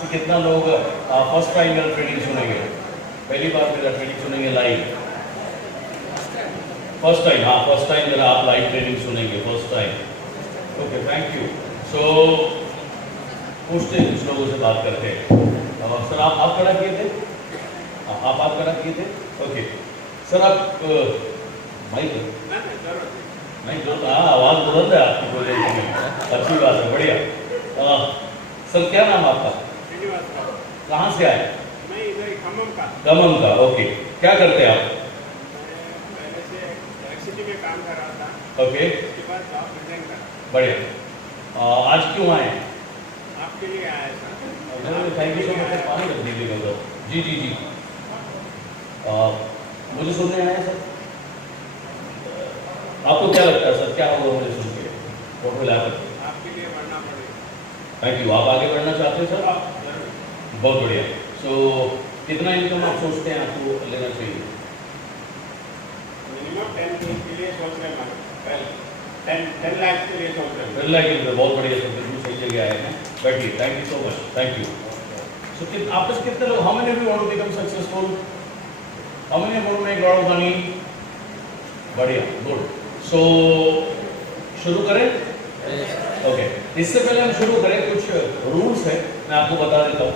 से कितना लोग फर्स्ट टाइम मेरा ट्रेनिंग सुनेंगे, पहली बार मेरा ट्रेनिंग सुनेंगे लाइव? फर्स्ट टाइम, हाँ फर्स्ट टाइम मेरा आप लाइव ट्रेनिंग सुनेंगे, first time. Okay, thank you. So पूछते हैं कुछ लोगों से बात करके। सर आप खड़ा किए थे? आप खड़ा किए थे? ओके सर, आप माइक नहीं जो आवाज़ बुलंद है आपकी, बोले अच्छी बात है, बढ़िया। सर क्या नाम आपका? कहाँ से आए? मैं इधर खम्मम का। दमन का, ओके। क्या करते हैं आप? पहले से इलेक्ट्रिसिटी में काम कर रहा था। ओके, उसके बाद जॉब रिजाइन करा। बढ़िया। आज क्यों आए? आपके लिए आया sir. Thank you so much. पानी रख दीजिएगा उधर। जी जी जी। मुझे सुनने आया सर? आपको क्या लगता है सर, क्या होगा मुझे सुन के? what will happen? आपके लिए बढ़ना पड़ेगा। Thank you. आप आगे बढ़ना चाहते हैं सर? आप जरूर। बहुत बढ़िया। सो कितना इनकम आप सोचते हैं आपको लेना चाहिए? मिनिमम 10 के लिए सोच रहे हैं। पहले 10 लाख के लिए सोच रहे हैं। बिरला के लिए बहुत बढ़िया सर, बिल्कुल सही जगह आए हैं। बैठिए, thank you so much, thank you. So आपस कितने लोग, how many of you want to become successful? How many want to make lot of money? बढ़िया, गुड। सो शुरू करें? ओके, इससे पहले हम शुरू करें, कुछ रूल्स है मैं आपको बता देता हूं।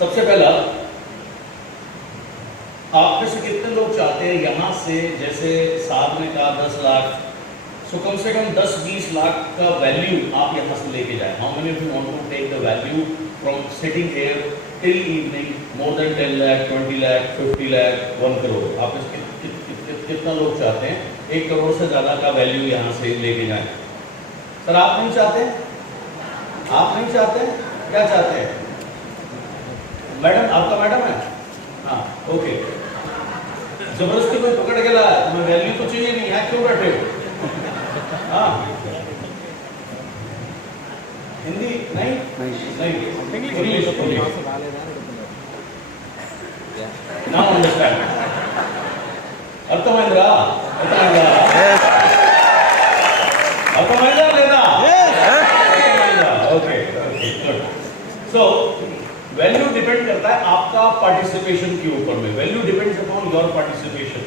सबसे पहला, आप में से कितने लोग चाहते हैं यहां से, जैसे साहब ने कहा 10 लाख, सो कम से कम 10-20 लाख का वैल्यू आप यहां से लेके जाए? How many of you want to take the value from sitting here till evening? More than 10 lakh, 20 lakh, 50 lakh, 1 crore? आप इसके कितना लोग चाहते हैं 1 करोड़ से ज्यादा का वैल्यू यहां से लेके जाएं? सर आप नहीं चाहते? आप नहीं चाहते? क्या चाहते हैं? मैडम, आपका मैडम है? हाँ, ओके। जबरदस्ती कोई पकड़ के लाया, तुम्हें वैल्यू तो चाहिए नहीं, यहाँ क्यों बैठे हो? हाँ, हिंदी नहीं? इंग्लिश। Now understand. अर्थमैंद्रा లేదా? Okay, good. So value depend करता है आपका पार्टिसिपेशन के ऊपर में। Value depends upon your participation.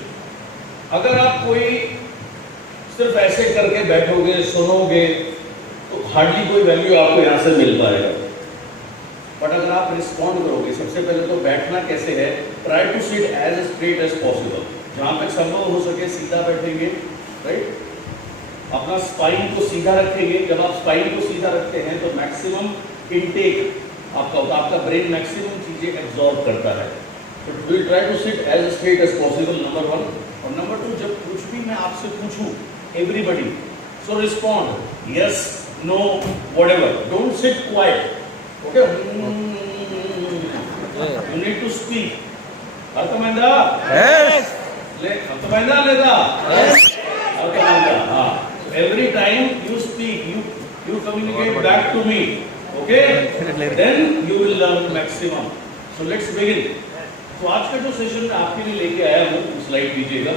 अगर आप कोई सिर्फ ऐसे करके बैठोगे, सुनोगे, तो हार्डली कोई वैल्यू आपको यहां से मिल पाएगा। बट अगर आप रिस्पॉन्ड करोगे, सबसे पहले तो बैठना कैसे है, try to sit as straight as possible. जहां तक संभव हो सके सीधा बैठेंगे, राइट? अपना स्पाइन को सीधा रखेंगे। जब आप स्पाइन को सीधा रखते हैं तो मैक्सिमम इनटेक आपका होता है, आपका ब्रेन मैक्सिमम चीजें एब्जॉर्ब करता है। तो will try to sit as straight as possible, number 1। और नंबर 2, जब कुछ भी मैं आपसे पूछूं, everybody so respond yes, no, whatever. Don't sit quiet, okay? You need to speak. अर्थमैंद्रा? यस। अर्थमैंद्रा లేదా? यस। अर्थमैंद्रा, हाँ। Every time you speak, you communicate back to me, okay? Then you will learn maximum. So let's begin. तो आज का जो session मैं आपके लिए लेके आया हूँ, स्लाइड दीजिएगा।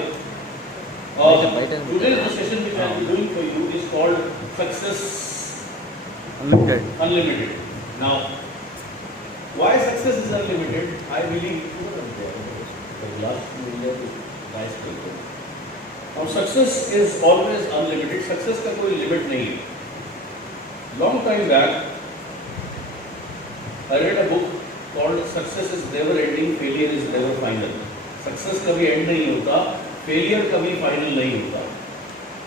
Today the session which I am doing for you is called Success Unlimited. Now, why success is unlimited? I believe the last vice president. और success is always unlimited. Success का कोई लिमिट नहीं है। Long time back I read a book called success is never ending, failure is never final. Success कभी and नहीं होता, failure कभी final नहीं होता।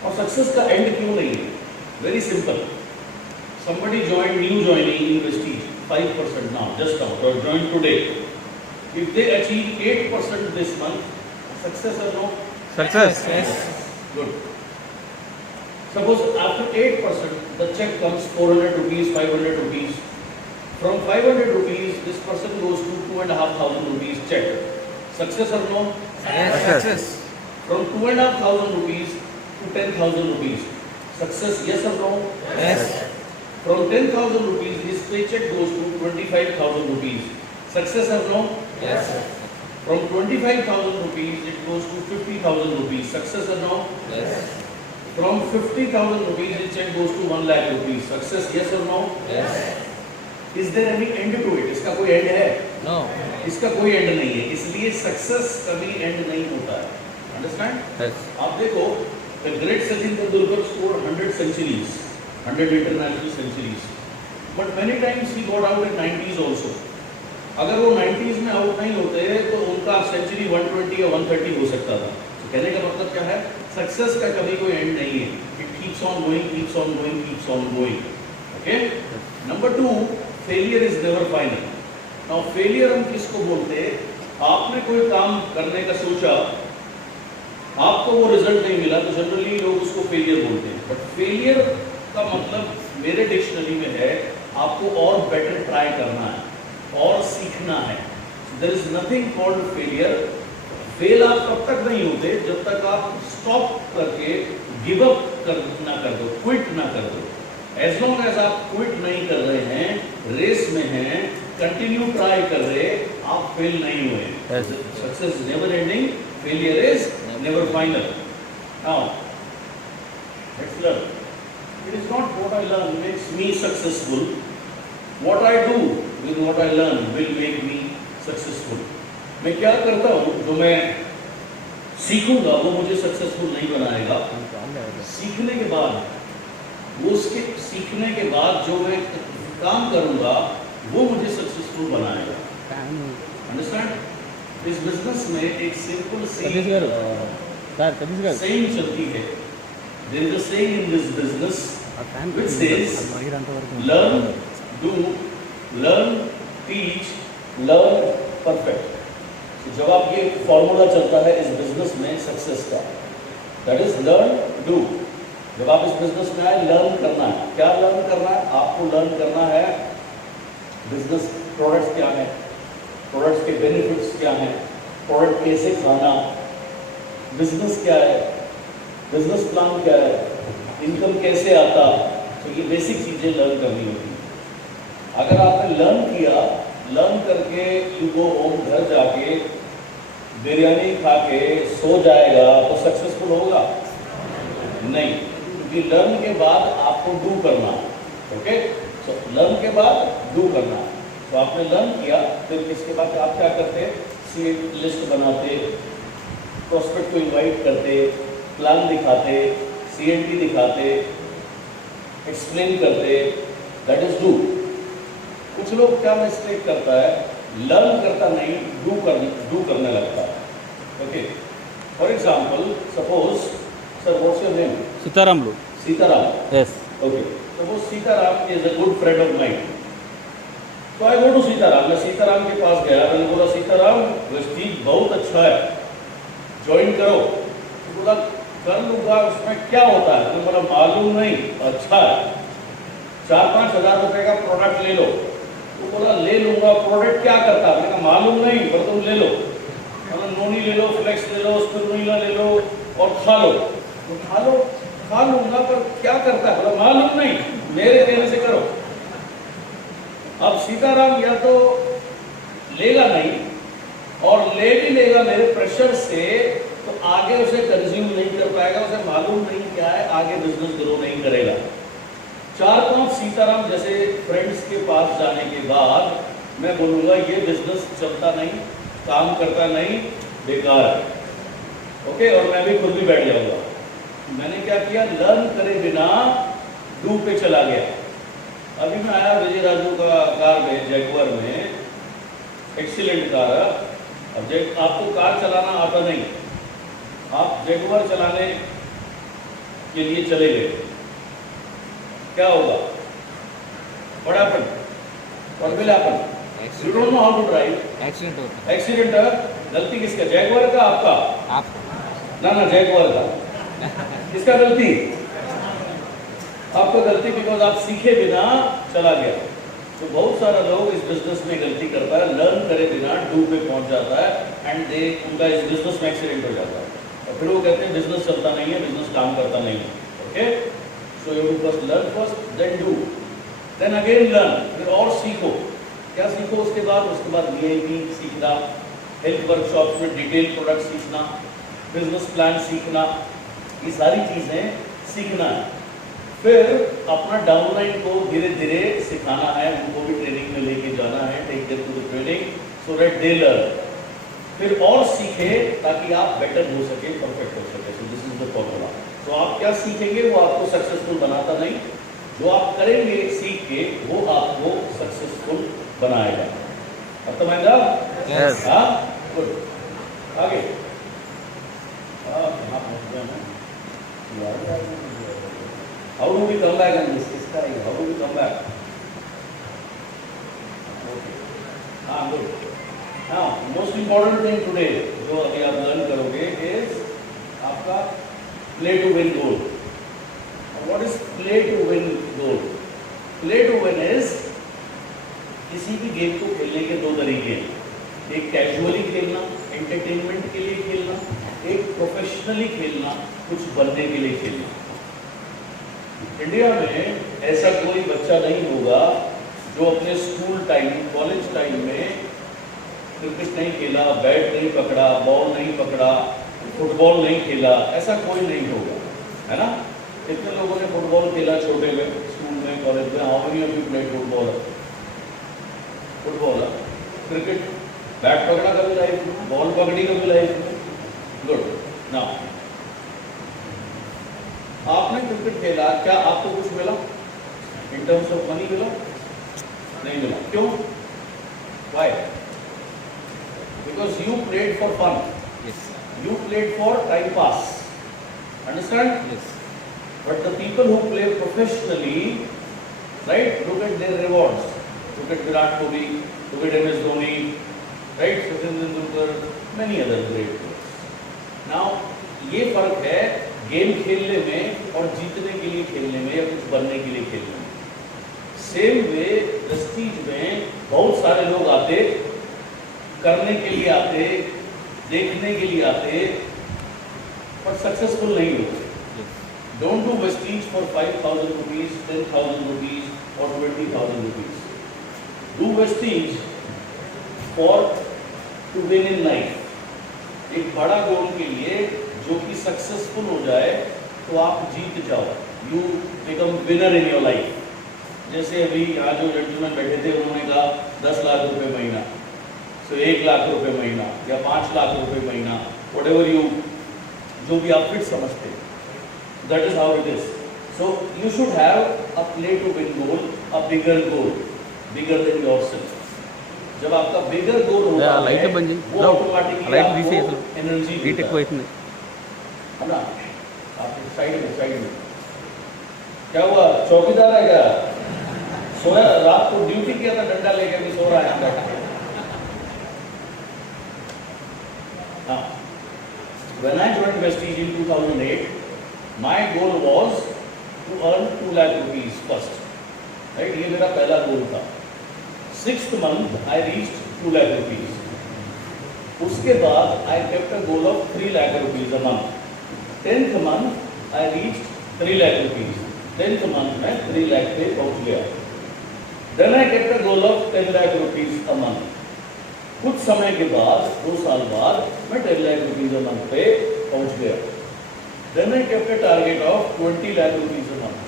और सक्सेस का एंड क्यों नहीं है? Very simple. somebody joined, new joining in Prestige, 5% now, just now, or joined today. If they achieve 8% this month, success or no? Success. Yes. Good. Suppose after 8%, the check comes 400 rupees, 500 rupees. From 500 rupees, this person goes to 2,500 rupees check. Success or no? Yes. Success. From 2,500 rupees to 10,000 rupees. Success, yes or no? Yes. From 10,000 rupees, his paycheck goes to 25,000 rupees. Success or no? Yes. From 25,000 rupees, it goes to 50,000 rupees. Success or no? Yes. From 50,000 rupees, the check goes to 1 lakh rupees. Success, yes or no? Yes. Is there any end to it? इसका कोई and है? No. इसका कोई and नहीं है, इसलिए success कभी and नहीं होता है। अंडरस्टैंड? Yes. आप देखो, the great Sachin Tendulkar score 100 centuries, 100 international centuries, but many times he got out in 90s also. अगर वो 90s में आउट नहीं होते तो उनका सेंचुरी 120 या 130 हो सकता था। तो कहने का मतलब क्या है? सक्सेस का कभी कोई एंड नहीं है, it keeps on going, keeps on going, keeps on going. Okay, number 2, failure is never final. Now failure हम किसको बोलते हैं? आपने कोई काम करने का सोचा, आपको वो रिजल्ट नहीं मिला, तो जनरली लोग उसको फेलियर बोलते हैं। बट फेलियर का मतलब मेरे डिक्शनरी में है आपको और बेटर ट्राई करना है और सीखना है। There is nothing called failure. Fail आप तब तक नहीं होते जब तक आप स्टॉप करके गिव अप ना कर दो, क्विट ना कर दो। एज लॉन्ग एज आप क्विट नहीं कर रहे हैं, रेस में हैं, कंटिन्यू ट्राई कर रहे, आप फेल नहीं हुए। Yes. Success is never ending, failure is never final. Now, let's learn. It is not what I learn makes me successful. What I do with what I learn will make me successful. मैं क्या करता हूँ जो मैं सीखूंगा वो मुझे successful नहीं बनाएगा। सीखने के बाद वो उसके सीखने के बाद जो मैं काम करूंगा वो मुझे सक्सेसफुल बनाएगा। अंडरस्टैंड? इस बिजनेस में एक सिंपल सेइंग चलती है। There is a saying in this business which says learn, do, learn, teach, learn, perfect. तो जब आप ये फॉर्मूला चलता है इस बिजनेस में सक्सेस का, दैट इज लर्न, डू। जब आप इस बिजनेस में आए, लर्न करना है। क्या लर्न करना है? आपको लर्न करना है बिजनेस प्रोडक्ट्स क्या है, प्रोडक्ट्स के बेनिफिट्स क्या हैं, प्रोडक्ट कैसे खाना, बिजनेस क्या है, बिजनेस प्लान क्या है, इनकम कैसे आता। तो ये बेसिक चीज़ें लर्न करनी होती हैं। अगर आपने लर्न किया, लर्न करके यू गो होम, घर जाके बिरयानी खा के सो जाएगा तो सक्सेसफुल होगा? नहीं, क्योंकि लर्न के बाद आपको डू करना है। ओके, सो लर्न के बाद डू करना है। तो आपने लर्न किया, फिर इसके बाद आप क्या करते? सी लिस्ट बनाते, प्रोस्पेक्ट को इनवाइट करते, प्लान दिखाते, CNT दिखाते, एक्सप्लेन करते, दैट इज डू। कुछ लोग क्या मिस्टेक करता है, लर्न करता नहीं, डू करने लगता है। Okay, for example suppose, sir what's your name? Sitaram low. Sitaram. Yes. Okay, तो वो Sitaram is a good friend of mind. तो आई गो टू सीताराम, मैं सीताराम के पास गया, मैंने बोला सीताराम वेस्टीज बहुत अच्छा है, ज्वाइन करो। तो बोला कर लूँगा, उसमें क्या होता है? तो बोला मालूम नहीं, अच्छा है, 4-5 हज़ार रुपये का प्रोडक्ट ले लो। तो बोला ले लूँगा, प्रोडक्ट क्या करता है? मैंने कहा मालूम नहीं, पर तुम ले लो। नोनी ले लो, फ्लेक्स ले लो, स्पिरुलिना ले लो और खा लो। तो खा लूँगा, पर क्या करता है? बोला मालूम नहीं, मेरे कहने से करो। अब सीताराम या तो लेगा नहीं, और ले भी लेगा मेरे प्रेशर से, तो आगे उसे कंज्यूम नहीं कर पाएगा, उसे मालूम नहीं क्या है, आगे बिजनेस ग्रो नहीं करेगा। 4-5 सीताराम जैसे फ्रेंड्स के पास जाने के बाद मैं बोलूँगा ये बिजनेस चलता नहीं, काम करता नहीं, बेकार है। ओके, और मैं भी खुद भी बैठ जाऊँगा। मैंने क्या किया? लर्न करे बिना डू पे चला गया। अभी मैं आया विजय राजू का कार में, जैगुआर में, एक्सीलेंट कार। अब आपको कार चलाना आता नहीं, आप जैगुआर चलाने के लिए चले गए, क्या होगा? What happened? What will happen? You don't know how to drive. Accident होता है। एक्सीडेंट है। गलती किसका? जैगुआर का, आपका? आपका। ना जैगुआर का। किसका गलती? आपका गलती, बिकॉज आप सीखे बिना चला गया। तो बहुत सारा लोग इस बिजनेस में गलती करता है, लर्न करे बिना डू पे पहुंच जाता है एंड दे उनका इस बिजनेस में एक्सीडेंट हो जाता है, और फिर वो कहते हैं बिजनेस चलता नहीं है, बिजनेस काम करता नहीं है। Okay, so you first learn first, then do, then again learn, फिर और सीखो। क्या सीखो उसके बाद? उसके बाद VIP सीखना, हेल्थ वर्कशॉप्स में डिटेल प्रोडक्ट सीखना, बिजनेस प्लान सीखना, ये सारी चीज़ें सीखना है। फिर अपना डाउनलाइन को धीरे धीरे सिखाना है, उनको भी ट्रेनिंग में लेके जाना है, take them to the training so that they learn, फिर और सीखे ताकि आप बेटर हो सके, परफेक्ट हो सके। So this is the formula. तो आप क्या सीखेंगे वो आपको सक्सेसफुल बनाता नहीं, जो आप करेंगे सीख के वो आपको सक्सेसफुल बनाएगा। अर्थमाइंदा? Yes. हाँ, गुड। आगे कहाँ पहुँच गए हैं? How do we come back on this? इसका ही, how do we come back? Okay. हाँ, good. Now, most important thing today जो अभी आप लर्न करोगे is आपका play to win goal. What is play to win goal? Play to win is किसी भी game को खेलने के दो तरीके हैं, एक कैजुअली खेलना, एंटरटेनमेंट के लिए खेलना, एक प्रोफेशनली खेलना, कुछ बनने के लिए खेलना। इंडिया में ऐसा कोई बच्चा नहीं होगा जो अपने स्कूल टाइम, कॉलेज टाइम में क्रिकेट नहीं खेला, बैट नहीं पकड़ा, बॉल नहीं पकड़ा, फुटबॉल नहीं खेला, ऐसा कोई नहीं होगा, है ना? कितने लोगों ने फुटबॉल खेला छोटे में, स्कूल में, कॉलेज में? How many of you played football? Football, cricket, bat पकड़ा कभी लाइफ में, बॉल पकड़ी कभी लाइफ में? गुड। नाउ आपने क्रिकेट खेला, क्या आपको कुछ मिला इन टर्म्स ऑफ मनी? मिला? नहीं मिला। क्यों? Why? Because you played for fun, Yes. you played for time pass, understand? Yes. But the people who play professionally, right, look at their rewards, look at Virat Kohli, look at MS Dhoni, right, Sachin Tendulkar, many other great players. Now ये फर्क है game खेलने में और जीतने के लिए खेलने में या कुछ बनने के लिए खेलने में। सेम वे प्रेस्टीज में बहुत सारे लोग आते, करने के लिए आते, देखने के लिए आते, पर सक्सेसफुल नहीं होते। Yes. Don't do vestige for 5,000 rupees, 10,000 rupees or 20,000 rupees. Do vestige for to win in life. एक बड़ा गोल के लिए जो कि सक्सेसफुल हो जाए तो आप जीत जाओ, you become winner in your life. जैसे अभी यहाँ जो जेंटलमैन बैठे थे उन्होंने कहा 10 लाख रुपए महीना, सो 1 लाख रुपए महीना या 5 लाख रुपए महीना, व्हाटएवर यू, जो भी आप फिट समझते हैं, that is how it is. So you should have a play to win goal, a bigger goal, bigger than yourself. जब आपका बिगर गोल होगा లైట్ బంద్ చేయి वो ऑटोमेटिकली లైట్ తీసి అసలు एनर्जी హీట్ ఎక్కువ అవుతుంది है ना? आप साइड में क्या हुआ? चौकीदार है क्या? सोया? रात को ड्यूटी किया था, डंडा लेके भी सो रहा है बैठ के। हाँ, when I joined Vestige in 2008, my goal was to earn 2 lakh rupees first, right? ये मेरा पहला गोल था। 6th month I reached 2 lakh rupees. उसके बाद I kept a goal of 3 lakh rupees a month. 10th month I reached 3 lakh rupees. 10th month में 3 lakh पे पहुंच गया। Then I kept a goal of 10 lakh rupees a month. कुछ समय के बाद, 2 साल बाद, मैं 10 lakh rupees a month पे पहुंच गया। Then I kept a target of 20 lakh rupees a month.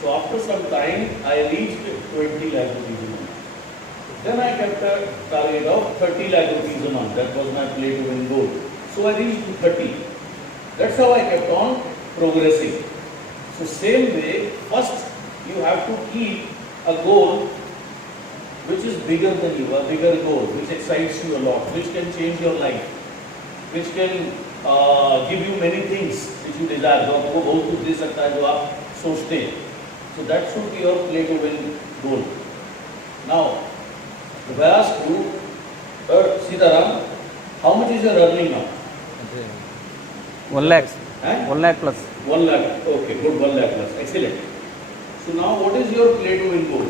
So after some time I reached 20 lakh rupees a month. Then I kept a target of 30 lakh rupees a month. That was my play to win goal. So I reached 30. That's how I kept on progressing. So same way, first you have to keep a goal which is bigger than you, a bigger goal, which excites you a lot, which can change your life, which can give you many things which you desire. जो आपको बहुत कुछ दे सकता है जो आप सोचते हैं. So that should be your play to win goal. Now, if I ask you, Sitaram, how much is your earning now? 1 lakh Eh? 1 lakh plus 1 lakh. Okay, good. 1 lakh plus. Excellent. So now, what is your play to win goal?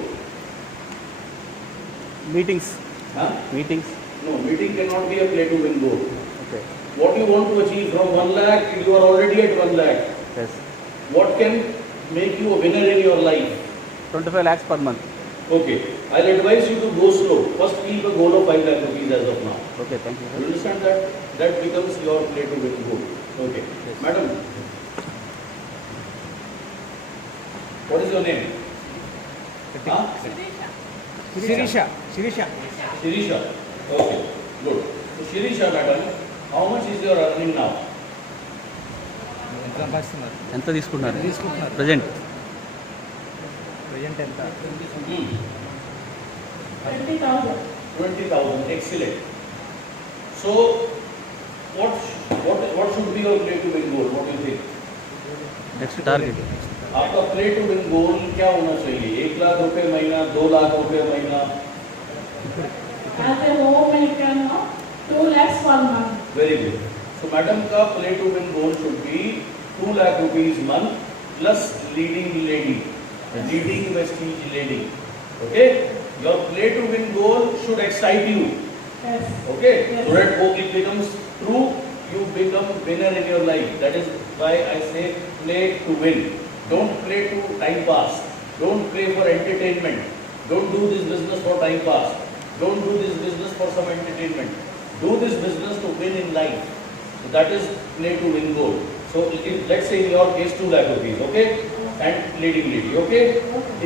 meetings Huh? meetings No, meeting cannot be a play to win goal. okay What you want to achieve from 1 lakh, you are already at 1 lakh. yes What can make you a winner in your life? 25 lakhs per month Okay, I'll advise you to go slow. First, keep a goal of 5 lakh rupees as of now. okay thank you You understand that? That becomes your play to win goal. Okay, Yes. madam. What is your name? Shirisha. Shirisha. Shirisha. Okay, good. So Shirisha madam, how much is your earning now? ఎంత సంపాదిస్తున్నారు? ఎంత తీసుకుంటున్నారు తీసుకుంటున్నారు. Present? Present ఎంత? 20,000. 20,000. Excellent. So what should be your play to win goal? What do you think? Next target आपका play to win गोल क्या होना चाहिए? 1 लाख रुपए महीना, 2 लाख रुपए महीना? As a homemaker now, 2 lakhs per month. Very good. So madam का play to win goal should be 2 lakh rupees month plus leading Vestige lady. Okay, your play to win goal should excite you. Yes. Okay, Yes. so that it becomes true, you become winner in your life. That is why I say play to win. Don't play to time pass. Don't play for entertainment. Don't do this business for time pass. Don't do this business for some entertainment. Do this business to win in life. So that is play to win goal. So let's say in your case 2 lakh rupees, okay? And leading lady, okay?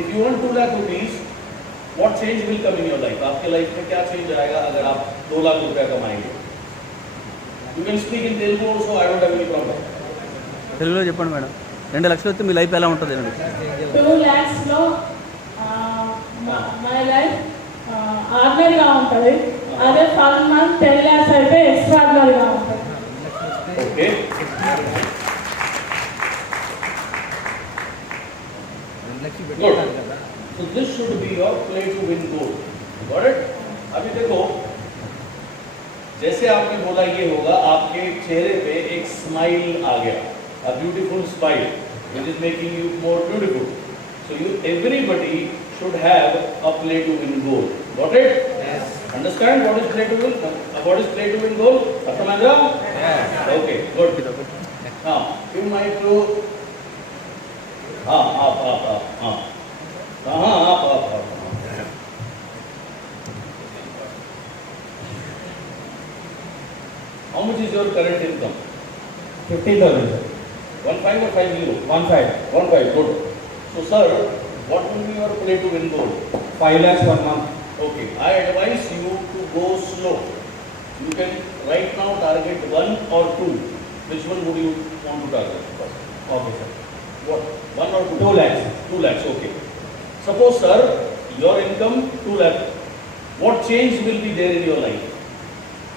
If you want 2 lakh rupees, what change will come in your life? आपके life में क्या change आएगा अगर आप 2 लाख रुपया कमाएंगे? You can speak in Telugu also, I don't have any problem. తెలుగులో చెప్పండి మేడం. 2 లక్షలు వస్తే మీ లైఫ్ ఎలా ఉంటుంది అండి? 2 lakhs లో my life ఆర్డినరీగా ఉంటుంది. అదే per month 10 lakhs అయితే ఎక్స్ట్రాడినరీగా ఉంటుంది. Okay. Good. So this should be your play to win goal. Got it? अभी देखो, जैसे आपने बोला ये होगा, आपके चेहरे पे एक स्माइल आ गया, a beautiful smile, which is making you more beautiful. So everybody should have a play to win goal. Got it? Yes. Understand what is play to win? What is play to win goal? Dr. Mandra? Yes. Okay, good. Now you might do. हाँ आप. How much is your current income? 50,000, sir. 15 or 50? 15. 15, good. So sir, what will be your play to win goal? 5 lakhs per month. Okay, I advise you to go slow. You can right now target 1 or 2. Which one would you want to target first? Okay, sir. What? 1 or 2? 2 lakhs. 2 lakhs, okay. Suppose, sir, your income 2 lakhs. What change will be there in your life?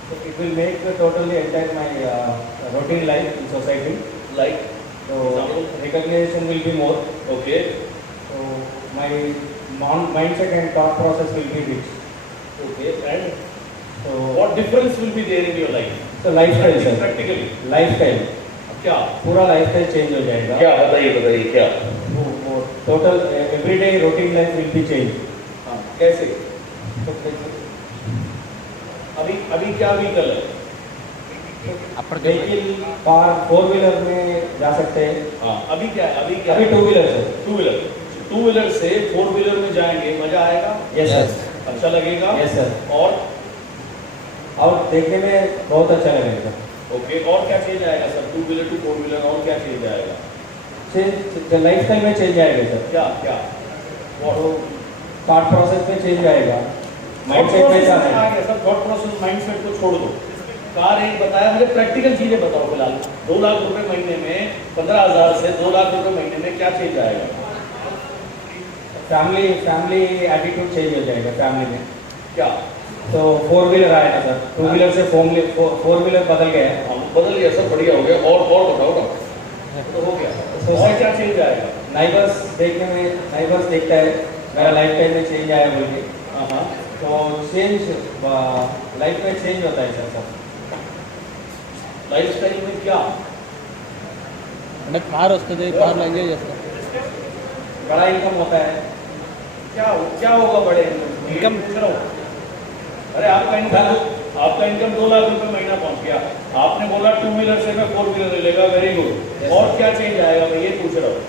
So it will make totally entire my routine life in society. Like, So recognition will be more. okay, So my mindset and thought process will be rich. okay, and So what difference will be there in your life? so lifestyle, sir. Practically. Lifestyle. क्या? पूरा lifestyle change हो जाएगा. क्या बताइए क्या? वो total everyday routine life will be change. हाँ, कैसे? अभी क्या व्हीकल है? व्हीकल कार 4 व्हीलर में जा सकते हैं. हाँ, अभी क्या है? अभी 2 व्हीलर सर. 2 व्हीलर. 2 व्हीलर से 4 व्हीलर में जाएंगे, मजा आएगा? Yes sir. अच्छा लगेगा? Yes sir. और देखने में बहुत अच्छा लगेगा. ओके, और क्या चेंज आएगा सर? 2 व्हीलर टू 4 व्हीलर और क्या चेंज आएगा? चेंज लाइफस्टाइल में चेंज आएगा सर. क्या? थॉट प्रोसेस में चेंज आएगा. माइंडसेट में आ आएगा. गया सर. थॉट प्रोसेस माइंडसेट को छोड़ दो. कार एक बताया, मुझे प्रैक्टिकल चीजें बताओ फिलहाल. 2 लाख रुपए महीने में 15,000 से 2 लाख रुपए महीने में क्या चेंज आएगा? फैमिली एटीट्यूड चेंज हो जाएगा फैमिली में. क्या? तो 4 व्हीलर आएगा सर. 2 व्हीलर से 4 व्हीलर बदल गया है. हम बदल गया सर, बढ़िया हो गया. और बताओ ना. तो हो गया. और क्या चेंज आएगा? नाइबर्स देखता है मेरा लाइफ टाइम में चेंज आया बोल के. हाँ, तो चेंज लाइफ में चेंज होता है सर. लाइफ स्टाइल में क्या? అంటే కార్ వస్తుంది, కార్లో ఎంజాయ్ చేస్తారు. बड़ा इनकम होता है. क्या होगा बड़े Income? अरे आपका इनकम 2 लाख रुपए महीना पहुंच गया. आपने बोला 2 व्हीलर से मैं 4 व्हीलर लेगा, वेरी गुड. और क्या चेंज आएगा मैं ये पूछ रहा हूँ.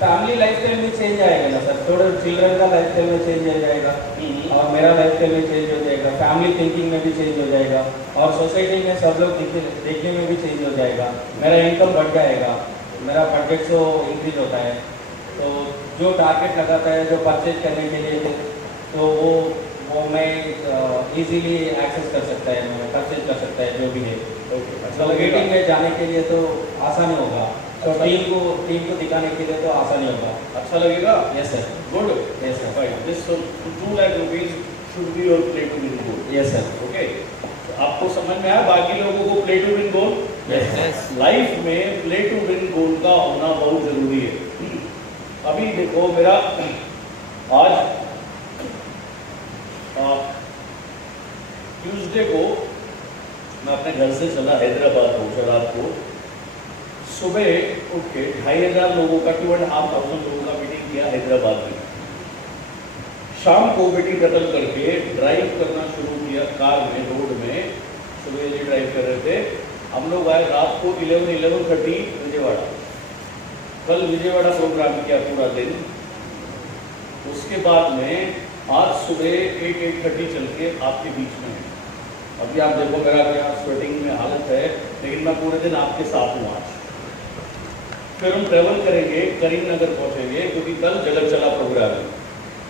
फैमिली लाइफस्टाइल में चेंज आएगा ना सर. थोड़ा चिल्ड्रन का लाइफस्टाइल में चेंज हो जाएगा और मेरा लाइफस्टाइल में चेंज हो जाएगा. फैमिली थिंकिंग में भी चेंज हो जाएगा और सोसाइटी में सब लोग देखने में भी चेंज हो जाएगा. मेरा इनकम बढ़ जाएगा. मेरा बजट जो इंक्रीज होता है, तो जो टारगेट लगाता है जो परचेज करने के लिए तो वो मैं इजीली एक्सेस कर सकता है, मैं परचेज कर सकता है जो भी है। ओके, अच्छा तो लगेगा। मीटिंग में जाने के लिए तो आसानी होगा, तो टीम को दिखाने के लिए तो आसानी होगा। अच्छा लगेगा। Yes sir. Good. Yes sir. Fine. This 2 lakh rupees should be your play to win goal. Yes sir. Okay, आपको समझ में आया? बाकी लोगों को play to win goal, yes life में प्ले टू विन गोल का होना बहुत जरूरी है। अभी देखो मेरा आज ट्यूसडे को मैं अपने घर से चला हैदराबाद पहुंचा, रात को सुबह उठ के 2500 लोगों का 2,500 लोगों का मीटिंग किया हैदराबाद में। शाम को मीटिंग खत्म करके ड्राइव करना शुरू किया कार में, रोड में। सुबह ये ड्राइव कर रहे थे हम लोग, आए रात को 11:30 विजयवाड़ा। कल विजयवाड़ा प्रोग्राम किया पूरा दिन। उसके बाद में आज सुबह 8:30 चल के आपके बीच में है। अभी आप देखो मेरा क्या स्वेटिंग में हालत है, लेकिन मैं पूरे दिन आपके साथ हूँ आज। फिर हम ट्रेवल करेंगे, करीमनगर पहुँचेंगे, क्योंकि कल जगत चला प्रोग्राम है।